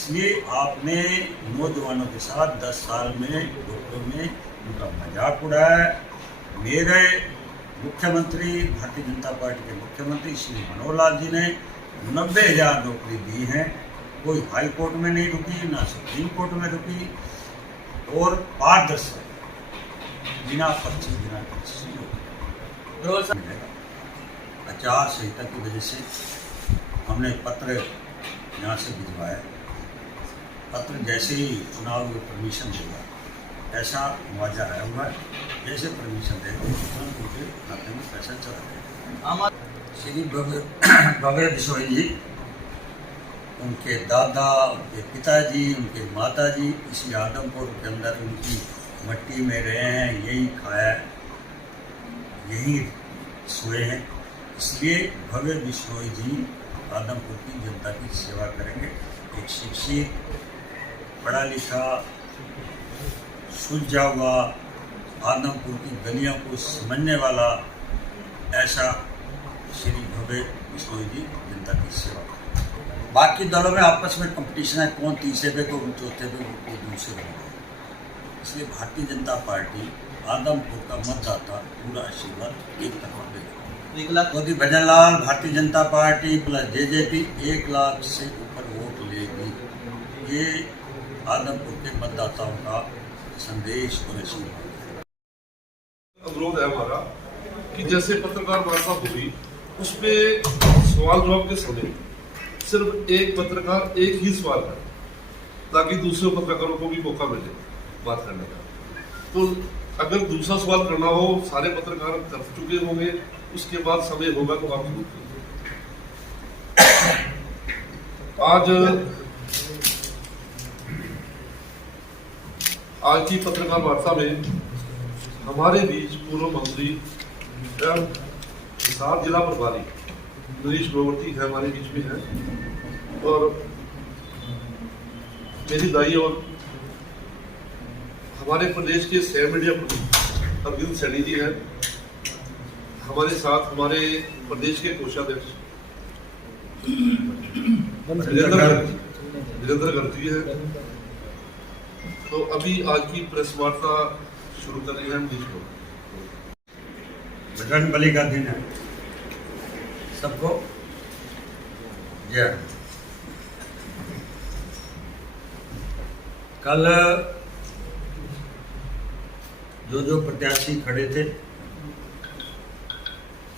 इसलिए आपने नौजवानों के साथ 10 साल में डॉक्टरों ने उनका मजाक उड़ाया। मेरे मुख्यमंत्री, भारतीय जनता पार्टी के मुख्यमंत्री श्री मनोहर लाल जी ने 90,000 नौकरी दी हैं। कोई हाई कोर्ट में नहीं रुकी, ना सुप्रीम कोर्ट में रुकी, और पारदर्शी, बिना पर्ची, बिना किसी आचार संहिता की वजह से हमने पत्र यहाँ से भिजवाया। पत्र जैसे ही चुनाव में परमिशन देगा ऐसा मुआवजा आया हुआ है, जैसे परमिशन देगा तुरंत उनके खाते में पैसा चला जाएगा। श्री भव्य बिश्नोई जी, उनके दादा, उनके पिताजी, उनके माताजी इसी आदमपुर के अंदर उनकी मट्टी में रहे हैं, यही खाया, यही सोए हैं। इसलिए भव्य बिश्नोई जी आदमपुर की जनता की सेवा करेंगे। एक शिक्षित, पढ़ा लिखा, सुलझा हुआ, आदमपुर की गलियों को समझने वाला ऐसा श्री भव्य बिश्नोई जी जनता की सेवा करेंगे। बाकी दलों में आपस में कंपटीशन है, कौन तीसरे पे, कौन चौथे पे, कोई दूसरे पे। इसलिए भारतीय जनता पार्टी आदमपुर का मतदाता पूरा आशीर्वाद एक तरफा देगा। 1 लाख मोदी भजन लाल, Bharatiya Janata party plus JJP 1 lakh से ऊपर वोट लेगी। ये आदमपुर के मतदाताओं का संदेश और आशीर्वाद। अनुरोध है हमारा कि जैसे पत्रकार वार्ता हुई उसमें सवाल जवाब के समय सिर्फ एक पत्रकार एक ही सवाल करे, ताकि दूसरे पत्रकारों को भी मौका मिले बात करने का। तो अगर दूसरा सवाल करना हो, सारे पत्रकार कर चुके होंगे, उसके बाद समय होगा तो आप आज की पत्रकार वार्ता में हमारे बीच पूर्व मंत्री एवं हिसार जिला प्रभारी नरेश ग्रोवर्ती है, हमारे बीच में है, और मेरी दाई और हमारे प्रदेश के सह मीडिया प्रमुख अरविंद सैनी जी हैं। हमारे साथ हमारे प्रदेश के कोषाध्यक्ष वीरेंद्र गर्ग जी है। तो अभी आज की प्रेस वार्ता शुरू कर रही है। बजरंग बली का दिन है, सबको जय। कल जो प्रत्याशी खड़े थे,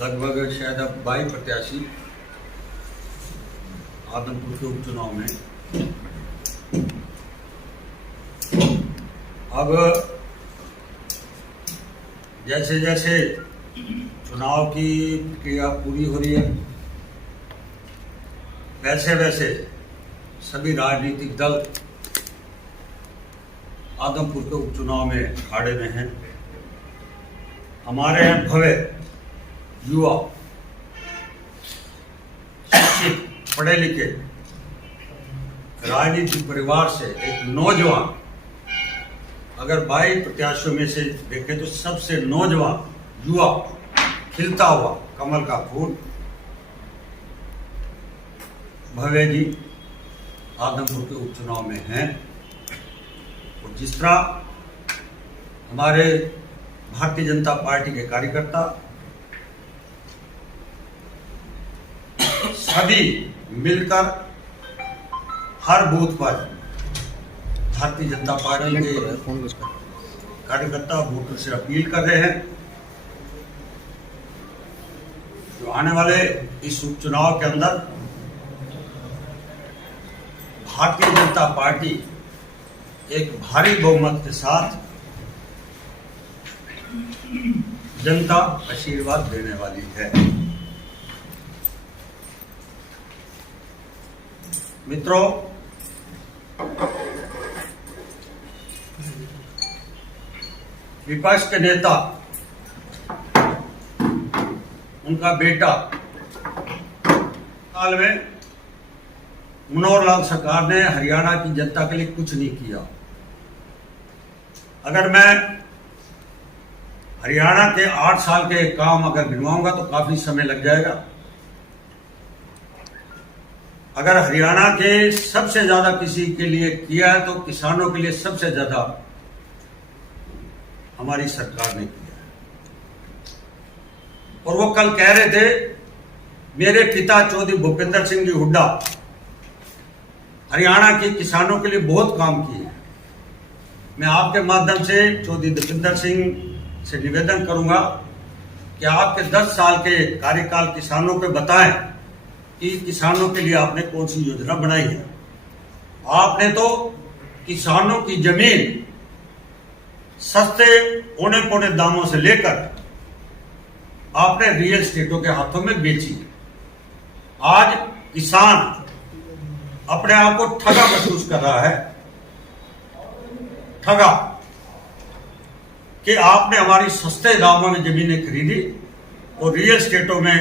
लगभग शायद अब 22 प्रत्याशी आदमपुर के उपचुनाव में। अब जैसे जैसे चुनाव की प्रक्रिया पूरी हो रही है, वैसे वैसे सभी राजनीतिक दल आदमपुर के उपचुनाव में अखाड़े में हैं। हमारे यहाँ भव्य युवा, शिक्षित, पढ़े लिखे, राजनीतिक परिवार से एक नौजवान, अगर 22 प्रत्याशियों में से देखें तो सबसे नौजवान युवा, खिलता हुआ कमल का फूल भव्य जी आदमपुर के उपचुनाव में हैं। और जिस तरह हमारे भारतीय जनता पार्टी के कार्यकर्ता सभी मिलकर हर बूथ पर भारतीय जनता पार्टी के कार्यकर्ता वोटरों से अपील कर रहे हैं, जो आने वाले इस उपचुनाव के अंदर भारतीय जनता पार्टी एक भारी बहुमत के साथ जनता आशीर्वाद देने वाली है। मित्रों, विपक्ष के नेता, उनका बेटा साल में मनोहर लाल सरकार ने हरियाणा की जनता के लिए कुछ नहीं किया। अगर मैं हरियाणा के 8 साल के काम अगर गिनवाऊंगा तो काफी समय लग जाएगा। अगर हरियाणा के सबसे ज्यादा किसी के लिए किया है तो किसानों के लिए सबसे ज्यादा हमारी सरकार ने किया है। और वो कल कह रहे थे मेरे पिता चौधरी भूपेंद्र सिंह जी हुड्डा हरियाणा के किसानों के लिए बहुत काम किए हैं। मैं आपके माध्यम से चौधरी दीपेंद्र सिंह से निवेदन करूंगा कि आपके 10 साल के कार्यकाल किसानों पे बताएं कि किसानों के लिए आपने कौन सी योजना बनाई है। आपने तो किसानों की जमीन सस्ते औने पौने दामों से लेकर आपने रियल एस्टेटों के हाथों में बेची। आज किसान अपने आप को ठगा महसूस कर रहा है, ठगा कि आपने हमारी सस्ते दामों में जमीनें खरीदी और रियल एस्टेटों में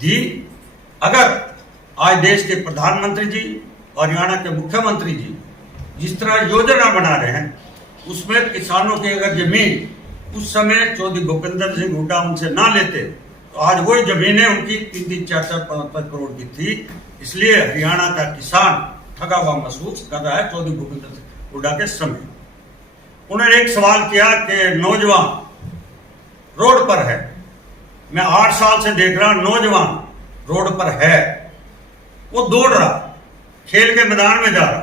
दी। अगर आज देश के प्रधानमंत्री जी और हरियाणा के मुख्यमंत्री जी जिस तरह योजना बना रहे हैं उसमें किसानों की अगर जमीन उस समय चौधरी भूपेंद्र सिंह हुड्डा उनसे ना लेते तो आज वही जमीनें उनकी 3-3, 4-4, 5-5 करोड़ की थी। इसलिए हरियाणा का किसान ठगा हुआ महसूस कर रहा है चौधरी भूपेंद्र सिंह हुड्डा के समय। उन्होंने एक सवाल किया कि नौजवान रोड पर है। मैं 8 साल से देख रहा हूं नौजवान रोड पर है, वो दौड़ रहा, खेल के मैदान में जा रहा,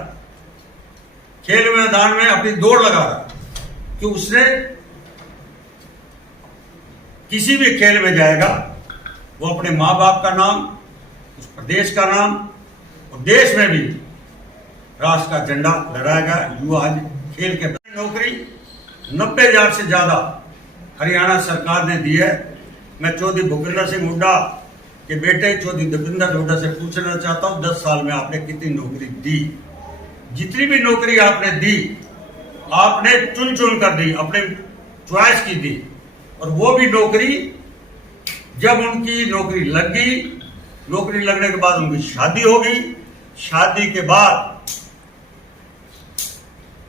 खेल मैदान में अपनी दौड़ लगा रहा कि उसने किसी भी खेल में जाएगा वो अपने माँ बाप का नाम, उस प्रदेश का नाम और देश में भी राष्ट्र का झंडा लहराएगा। युवा आज खेल के नौकरी 90,000 से ज्यादा हरियाणा सरकार ने दी है। मैं चौधरी भूपेंद्र सिंह हुड्डा के बेटे चौधरी दीपेंद्र हुड्डा से पूछना चाहता हूं 10 साल में आपने कितनी नौकरी दी? जितनी भी नौकरी आपने दी आपने चुन चुन कर दी, अपने चॉइस की दी। और वो भी नौकरी जब उनकी नौकरी लग गई, नौकरी लगने के बाद उनकी शादी हो गई, शादी के बाद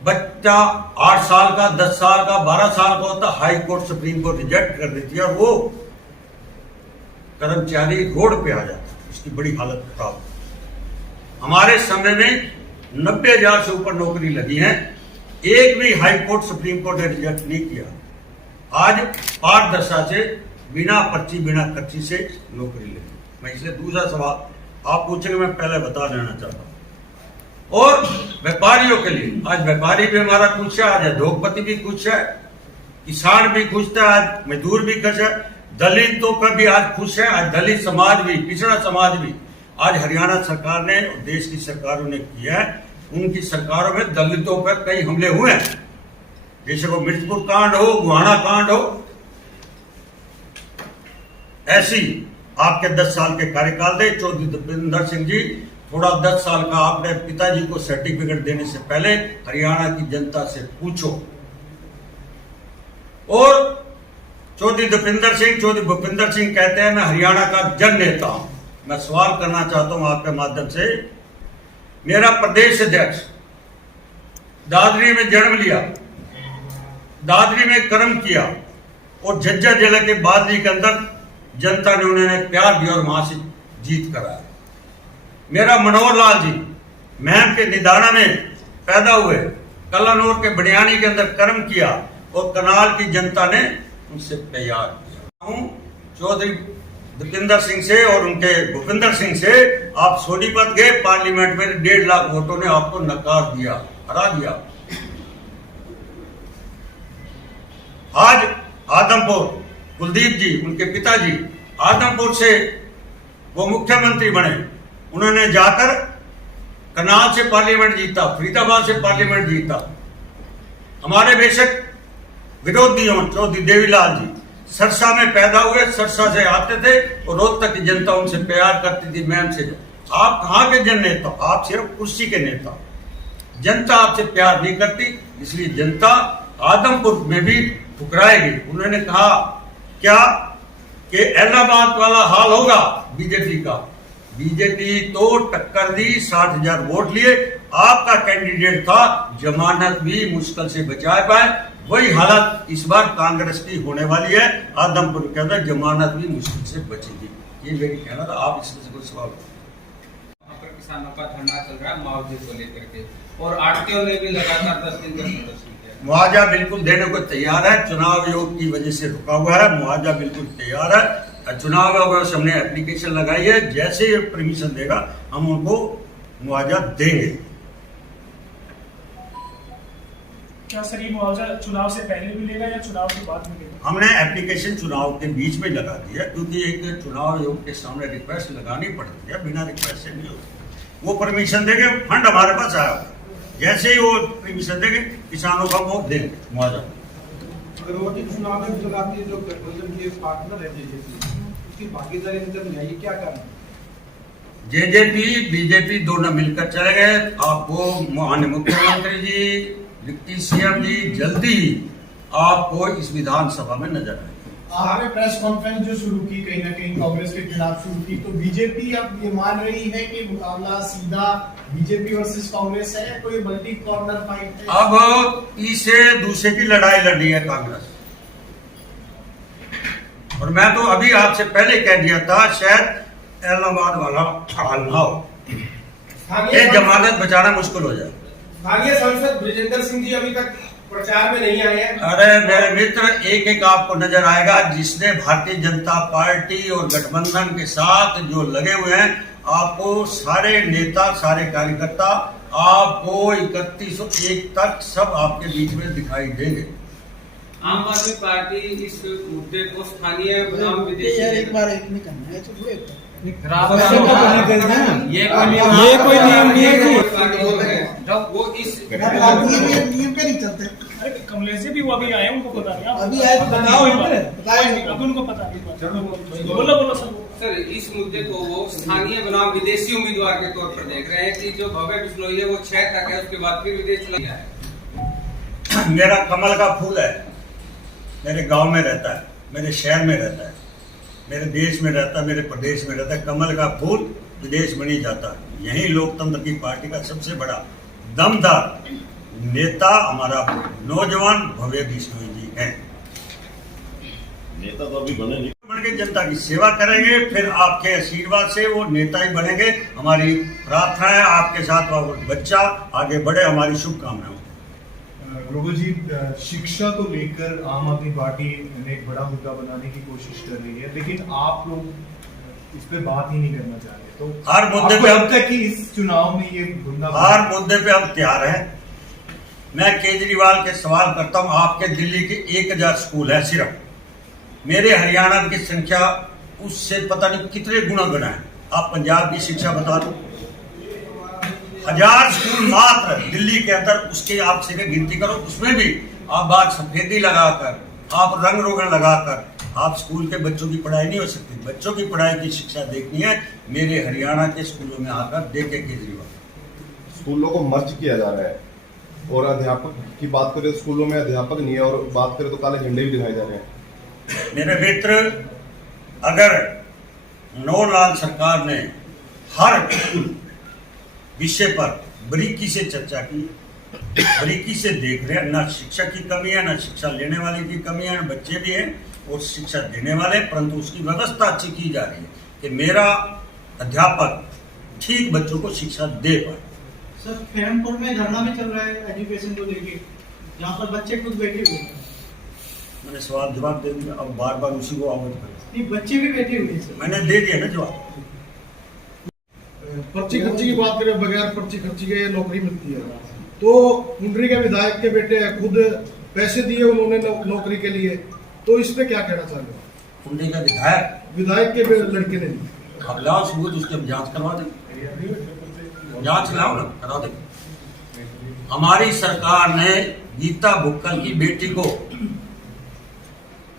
बच्चा 8 साल का, 10 साल का, 12 साल का होता, high court supreme court reject कर देती है और वो कर्मचारी रोड पे आ जाता, उसकी बड़ी हालत खराब। हमारे समय में 90,000 से ऊपर नौकरी लगी है, एक भी हाई कोर्ट सुप्रीम कोर्ट ने रिजेक्ट नहीं किया। आज पारदर्शिता से बिना पर्ची बिना खर्ची से नौकरी लगी। मैं इसलिए दूसरा सवाल आप पूछेंगे मैं पहले बता देना चाहता हूं। और व्यापारियों के लिए आज व्यापारी भी हमारा खुश है, आज उद्योगपति भी खुश है, किसान भी खुश है, आज मजदूर भी खुश है, दलितों पर भी आज खुश है। आज दलित समाज भी, पिछड़ा समाज भी आज हरियाणा सरकार ने और देश की सरकारों ने किया है। उनकी सरकारों में दलितों पर कई हमले हुए हैं, जैसे वो मिर्चपुर कांड हो, गुहाना कांड हो। ऐसी आपके 10 साल के कार्यकाल थे चौधरी दीपेंद्र सिंह जी। थोड़ा 10 साल का आपने पिताजी को सर्टिफिकेट देने से पहले हरियाणा की जनता से पूछो। और चौधरी दीपेंद्र सिंह, चौधरी भूपेंद्र सिंह कहते हैं मैं हरियाणा का जन नेता हूं। मैं सवाल करना चाहता हूं आपके माध्यम से, मेरा प्रदेश अध्यक्ष दादरी में जन्म लिया, दादरी में कर्म किया और झज्जर जिले के बादली के अंदर जनता ने उन्हें प्यार दिया और वहां से जीत कराया। मेरा मनोहर लाल जी मैम के निदाना में पैदा हुए, कलानौर के बनियानी के अंदर कर्म किया और कनाल की जनता ने उनसे प्यार किया। हूं चौधरी दीपेंद्र सिंह से और उनके भूपेंद्र सिंह से आप सोनीपत गए, पार्लियामेंट में 1.5 लाख वोटों ने आपको नकार दिया, हरा दिया। आज आदमपुर कुलदीप जी, उनके पिताजी आदमपुर से वो मुख्यमंत्री बने, उन्होंने जाकर करनाल से पार्लियामेंट जीता, फरीदाबाद से पार्लियामेंट जीता। हमारे बेशक विरोधी हों चौधरी देवीलाल जी सरसा में पैदा हुए, सरसा से आते थे और रोहतक की जनता उनसे प्यार करती थी मैम से। आप कहाँ के जन नेता, आप सिर्फ कुर्सी के नेता, जनता आपसे प्यार नहीं करती, इसलिए जनता आदमपुर में भी ठुकराएगी। उन्होंने कहा क्या कि इलाहाबाद वाला हाल होगा बीजेपी का। बीजेपी तो टक्कर दी, 60,000 वोट लिए, आपका कैंडिडेट था, जमानत भी मुश्किल से बचा पाए। वही हालत इस बार कांग्रेस की होने वाली है, आदमपुर के अंदर जमानत भी मुश्किल से बचेगी। ये मेरी कहना था। आप इसमें से कोई सवाल हो? वहाँ पर किसानों का धरना चल रहा है मुआवजे को लेकर के, और आड़तियों ने भी लगातार 10 दिन का प्रदर्शन किया। मुआवजा बिल्कुल देने को तैयार है, चुनाव आयोग की वजह से रुका हुआ है। मुआवजा बिल्कुल तैयार है, चुनाव आयोग से हमने एप्लीकेशन लगाई है, जैसे ये परमिशन देगा हम उनको मुआवजा देंगे। क्या सर ये मुआवजा चुनाव से पहले मिलेगा या चुनाव के बाद मिलेगा? हमने एप्लीकेशन चुनाव के बीच में लगा दी है, क्योंकि एक चुनाव आयोग के सामने रिक्वेस्ट लगानी पड़ती है, बिना रिक्वेस्ट से नहीं होती। वो परमिशन देंगे, फंड हमारे पास आया, जैसे ही वो परमिशन देंगे किसानों का वो देंगे मुआवजा। अग्रवाल चुनाव में चलाती है जो गठबंधन के पार्टनर है जेजेपी, उसकी भागीदारी अंदर नहीं आई, क्या कारण? जेजेपी बीजेपी दोनों मिलकर चले गए। आपको माननीय मुख्यमंत्री जी, डिप्टी सीएम जी जल्दी ही आपको इस विधानसभा में नजर आएंगे। आपने प्रेस कॉन्फ्रेंस जो शुरू की कहीं ना कहीं कांग्रेस के खिलाफ शुरू की, तो बीजेपी अब ये मान रही है कि मुकाबला सीधा बीजेपी वर्सेस कांग्रेस है, कोई मल्टी कॉर्नर फाइट है? अब तीसरे दूसरे की लड़ाई लड़ी है कांग्रेस, और मैं तो अभी आपसे पहले कह दिया था शायद इलाहाबाद वाला हाल ना हो, ये जमानत बचाना मुश्किल हो जाए। स्थानीय सांसद ब्रिजेंद्र सिंह जी अभी तक प्रचार में नहीं आए हैं। अरे मेरे मित्र, एक एक आपको नजर आएगा जिसने भारतीय जनता पार्टी और गठबंधन के साथ जो लगे हुए हैं। आपको सारे नेता, सारे कार्यकर्ता आपको 3101 तक सब आपके बीच में दिखाई देंगे। आम आदमी पार्टी इस मुद्दे को स्थानीय बनाम विदेशी एक बार एक नहीं करना है, तो ये कोई नियम नहीं है जब वो इस नियम पे नहीं चलते। अरे कमलेश जी भी वो अभी आए, उनको पता नहीं। अभी आए तो बताओ, अभी उनको पता नहीं। बोलो सर, इस मुद्दे को वो स्थानीय बनाम विदेशी उम्मीदवार के तौर पर देख रहे हैं कि जो भव्य बिश्नोई है वो 6 तक है, उसके बाद फिर विदेश चला गया है। मेरा कमल का फूल है, मेरे गांव में रहता है, मेरे शहर में रहता है, मेरे देश में रहता है, मेरे प्रदेश में रहता है। कमल का फूल विदेश बनी जाता है। यही लोकतंत्र की पार्टी का सबसे बड़ा दमदार नेता हमारा नौजवान भव्य बिश्नोई जी हैं। नेता तो अभी बने नहीं, बन के जनता की सेवा करेंगे, फिर आपके आशीर्वाद से वो नेता ही बनेंगे। हमारी प्रार्थना है आपके साथ वो बच्चा आगे बढ़े, हमारी शुभकामनाएं। ग्रोवर जी, शिक्षा को लेकर आम आदमी पार्टी ने एक बड़ा मुद्दा बनाने की कोशिश कर रही है, लेकिन आप लोग इस पे बात ही नहीं करना चाह रहे। तो हर मुद्दे पे अब तक कि इस चुनाव में ये मुद्दा, हर मुद्दे पे हम तैयार हैं। मैं केजरीवाल के सवाल करता हूं, आपके दिल्ली के 1000 स्कूल है सिर्फ, मेरे हरियाणा की संख्या उससे पता नहीं कितने गुना बना है। आप पंजाब की शिक्षा बता दो, 1000 स्कूल मात्र दिल्ली के अंदर, उसके आप सिर्फ गिनती करो, उसमें भी आप बात सफेदी लगाकर, आप रंग रोगन लगाकर आप स्कूल के बच्चों की पढ़ाई नहीं हो सकती। बच्चों की पढ़ाई की शिक्षा देखनी है, मेरे हरियाणा के स्कूलों में आकर देखे केजरीवाल। स्कूलों को मर्ज किया जा रहा है, और अध्यापक की बात करें तो स्कूलों में अध्यापक नहीं है, और बात करें तो काले झंडे भी दिखाए जा रहे हैं। मेरे मित्र, अगर 9 लाल सरकार ने हर विषय पर बारीकी से चर्चा की, बारीकी से देख रहे हैं, ना शिक्षा की कमी है, ना शिक्षा लेने वाले की कमी है, बच्चे भी हैं और शिक्षा देने वाले, परंतु उसकी व्यवस्था अच्छी की जा रही है कि मेरा अध्यापक ठीक बच्चों को शिक्षा दे पाए। सर, खेमपुर में धरना भी चल रहा है एजुकेशन को लेके, जहाँ पर बच्चे खुद बैठे हुए हैं। मैंने सवाल जवाब दे दिया, अब बार बार उसी को अवगत करें। नहीं, बच्चे भी बैठे हुए हैं सर। मैंने दे दिया ना जवाब। पर्ची खर्ची की बात करें, बगैर पर्ची खर्ची के नौकरी मिलती है, तो मुंडरी के विधायक के बेटे खुद पैसे दिए उन्होंने नौकरी के लिए, तो इस पे क्या कहना चाह रहे हो? कुंडी का विधायक के लड़के ने दी। अब लाओ सबूत, उसकी हम जांच करवा दें, जांच लाओ ना, करा दें। हमारी सरकार ने गीता भुक्कल की बेटी को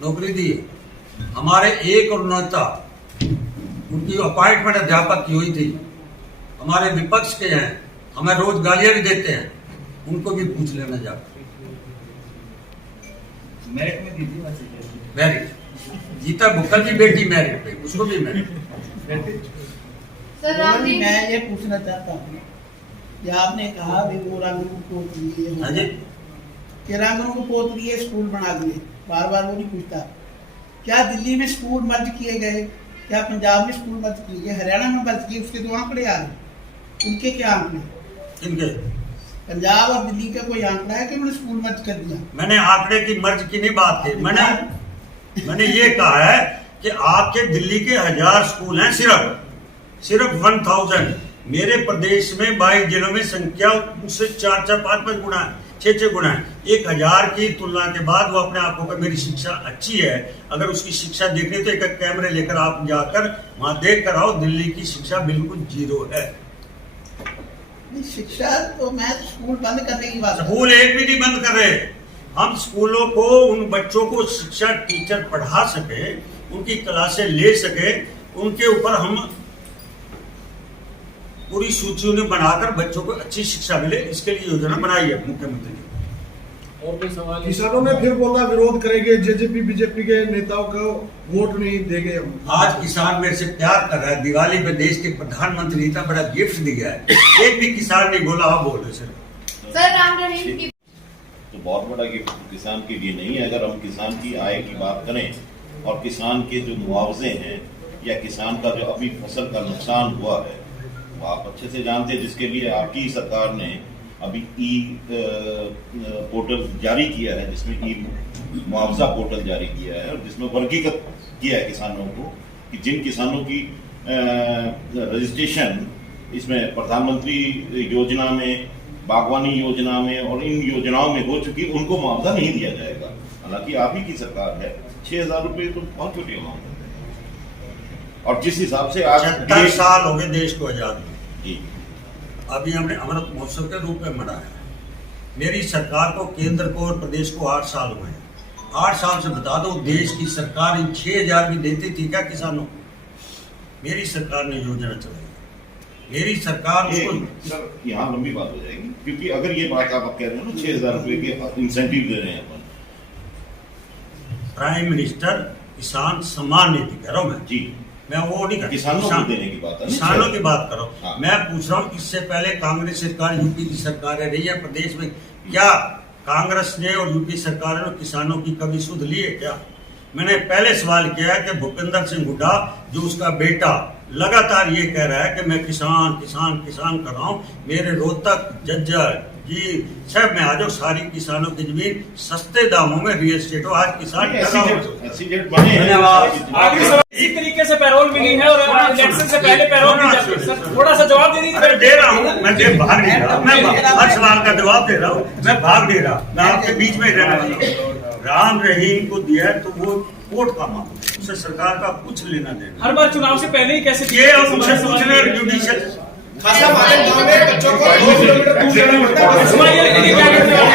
नौकरी दी है। हमारे एक और नेता, उनकी अपॉइंटमेंट अध्यापक की हुई थी, हमारे विपक्ष के हैं, हमें रोज गालियां भी देते हैं, उनको भी पूछ लेना जाकर। मेरिट में दी थी, मैरिट, गीता भुक्कल की बेटी मैरिट पे, उसको भी मैरिट। सर आपने मैं ये पूछना चाहता हूँ कि आपने कहा भी वो रंगों को पोत लिए, हाँ जी, कि रंगों को पोत लिए, स्कूल बना दिए, बार बार वो नहीं पूछता क्या दिल्ली में स्कूल मर्ज किए गए, क्या पंजाब में स्कूल बंद किए, हरियाणा में बंद किए, उसके तो आंकड़े आ रहे, उनके क्या आंकड़े? इनके पंजाब और दिल्ली का कोई आंकड़ा है कि उन्होंने स्कूल बंद कर दिया? मैंने आंकड़े की मर्ज की नहीं बात की, मैंने ये कहा है कि आपके दिल्ली के 1000 स्कूल हैं, सिर्फ 1000। मेरे प्रदेश में 22 जिलों में संख्या उससे 4-4, 5-5 गुना है, 6-6 गुना है। 1000 की तुलना के बाद वो अपने आप को, मेरी शिक्षा अच्छी है, अगर उसकी शिक्षा देखनी तो एक कैमरे लेकर आप जाकर वहां देख कर आओ, दिल्ली की शिक्षा बिल्कुल 0 है। शिक्षा तो मैं स्कूल बंद करने की बात, स्कूल एक भी नहीं बंद कर रहे। हम स्कूलों को, उन बच्चों को शिक्षा टीचर पढ़ा सके, उनकी क्लासें ले सके, उनके ऊपर हम पूरी सूची उन्हें बनाकर बच्चों को अच्छी शिक्षा मिले, इसके लिए योजना बनाई है मुख्यमंत्री ने। और कोई सवाल? किसानों ने फिर बोला विरोध करेंगे, जेजेपी बीजेपी के नेताओं को वोट नहीं देंगे। आज किसान मेरे से प्यार कर रहा है, दिवाली पे देश के प्रधानमंत्री इतना बड़ा गिफ्ट दिया है, एक भी किसान नहीं बोला हाँ बोलो सिर्फ। सर राम रहीम की तो बहुत बड़ा गिफ्ट किसान के लिए नहीं है। अगर हम किसान की आय की बात करें और किसान के जो मुआवजे हैं या किसान का जो अभी फसल का नुकसान हुआ है, वो आप अच्छे से जानते हैं, जिसके लिए आपकी सरकार ने अभी पोर्टल जारी किया है, जिसमें मुआवजा पोर्टल जारी किया है और जिसमें वर्गीकृत किया है किसानों को कि जिन किसानों की रजिस्ट्रेशन इसमें प्रधानमंत्री योजना में, बागवानी योजना में और इन योजनाओं में हो चुकी, उनको मुआवजा नहीं दिया जाएगा। हालांकि आप ही की सरकार है, 6000 रुपये तो बहुत छोटी अमाउंट है। और जिस हिसाब से आज 70 साल हो गए देश को आजाद जी, अभी हमने अमृत महोत्सव के रूप में मनाया। मेरी सरकार को, केंद्र को और प्रदेश को 8 साल हुए हैं। 8 साल से बता दो, देश की सरकार इन 6000 भी देती थी क्या किसानों को? मेरी सरकार ने योजना चलाई, मेरी सरकार उसको। सर यहाँ लंबी बात हो जाएगी, क्योंकि अगर ये बात आप कह रहे हो ना 6000 रुपये के इंसेंटिव दे रहे हैं अपन, प्राइम मिनिस्टर किसान सम्मान निधि कह रहा हूं मैं जी, मैं वो नहीं कर, किसानों को देने की बात है, किसानों की बात करो। हाँ। मैं पूछ रहा हूँ, इससे पहले कांग्रेस सरकार, यूपी की सरकारें रही है प्रदेश में, क्या कांग्रेस ने और यूपी सरकार ने किसानों की कभी सुध ली है क्या? मैंने पहले सवाल किया है कि भूपेंद्र सिंह हुड्डा, जो उसका बेटा लगातार ये कह रहा है कि मैं किसान किसान किसान कर रहा हूँ, मेरे रोहतक, झज्जर जी सब में आ जाओ, सारी किसानों की जमीन सस्ते दामों में रियल एस्टेट हो, आज किसान इसी तरीके से पैरोल मिली है और इलेक्शन से पहले पैरोल मिल जाती है। सर थोड़ा सा जवाब दे दीजिए। दे रहा हूँ मैं, भाग नहीं रहा, मैं हर सवाल का जवाब दे रहा हूँ, मैं भाग नहीं रहा, मैं आपके बीच में रहने वाला हूँ। राम रहीम को दिया है तो वो कोर्ट का मामला, उससे सरकार का कुछ लेना देना। हर बार चुनाव से पहले ही कैसे ये अब मुझसे पूछ रहे हैं जुडिशियल खासा गांव में बच्चों को 2 किलोमीटर दूर